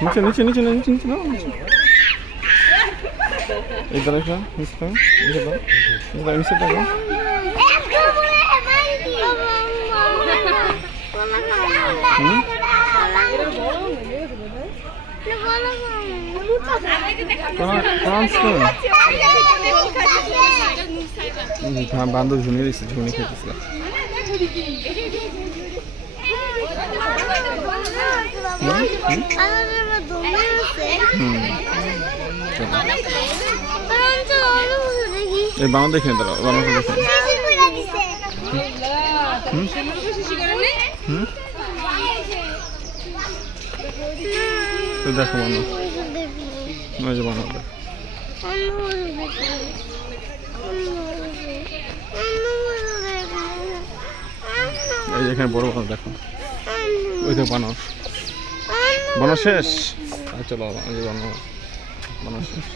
নিচে নিচে নিচে নিচে নিচে নিচে এই দাঁড়া নিচে দাও নিচে দাও নিচে দাও নিচে দাও। হুম? ফ্রান্স তো বান্ধব ঝুনি দিচ্ছে ঝুনি খেতেছিলাম হুম। এই বানো দেখে দাঁড়াও বানো দেখে বানো ওই যে বানো এখানে বড় বানো দেখো। ওই তো বানো বানো শেষ? চলো এই যে বানো বানো শেষ।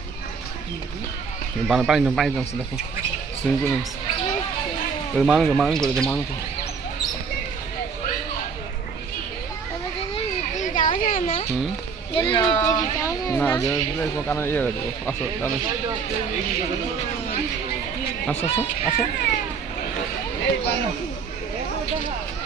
বানো পানি পানি দাও দেখো। সুইমিং পুল ওই মানুষ মানুষ করে দে মানুষ হুম? ইয়ে আসো আসো আসো। Багато.